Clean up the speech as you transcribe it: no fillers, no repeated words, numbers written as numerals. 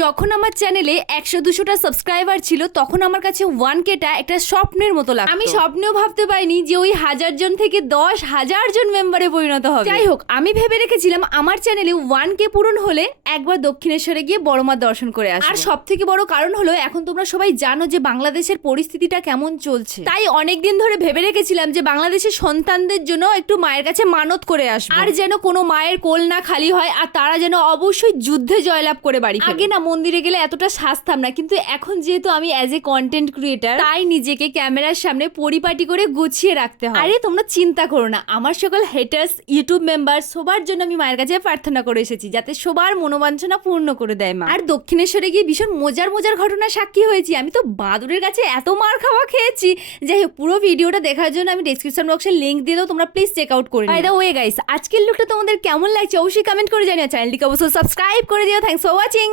যখন আমার চ্যানেলে 100-200টা সাবস্ক্রাইবার ছিল তখন আমার কাছে 1Kটা একটা স্বপ্নের মতো লাগতো। আমি স্বপ্নেও ভাবতে পারিনি যে ওই 1000 জন থেকে 10,000 জন মেম্বারে পরিণত হবে। যাই হোক, আমি ভেবে রেখেছিলাম আমার চ্যানেলে 1K পূরণ হলে একবার দক্ষিণেশ্বরে গিয়ে বড় মার দর্শন করে আসবো। আর সব থেকে বড় কারণ হলো এখন তোমরা সবাই জানো যে বাংলাদেশের পরিস্থিতিটা কেমন চলছে, তাই অনেকদিন ধরে ভেবে রেখেছিলাম যে বাংলাদেশের সন্তানদের জন্য একটু মায়ের কাছে মানত করে আসবো, আর যেন কোনো মায়ের কোল না খালি হয়, আর তারা যেন অবশ্যই যুদ্ধে জয়লাভ করে বাড়ি ফেরে। আগে না মন্দিরে গেলে এতটা সাজতাম না, কিন্তু এখন যেহেতু আমি অ্যাজ এ কন্টেন্ট ক্রিয়েটার, তাই নিজেকে ক্যামেরার সামনে পরিপাটি করে গুছিয়ে রাখতে হয়। আরে তোমরা চিন্তা করো না, আমার সকল হেটার্স, ইউটিউব মেম্বার সবার জন্য আমি মায়ের কাছে প্রার্থনা করে এসেছি যাতে সবার মনোবাঞ্ছনা পূর্ণ করে দেয় মা। আর দক্ষিণেশ্বরে গিয়ে ভীষণ মজার মজার ঘটনার সাক্ষী হয়েছি। আমি তো বাদুরের কাছে এত মার খাওয়া খেয়েছি। যাই হোক, পুরো ভিডিওটা দেখার জন্য আমি ডেসক্রিপশন বক্সে লিংক দিয়ে দাও, তোমরা প্লিজ চেক আউট করে নিও। বাই দ্য ওয়ে গাইস, আজকের লুকটা তোমাদের কেমন লাগছে অবশ্যই কমেন্ট করে জানিও। চ্যানেলটিকে অবশ্যই সাবস্ক্রাইব করে দিও। Thanks for watching.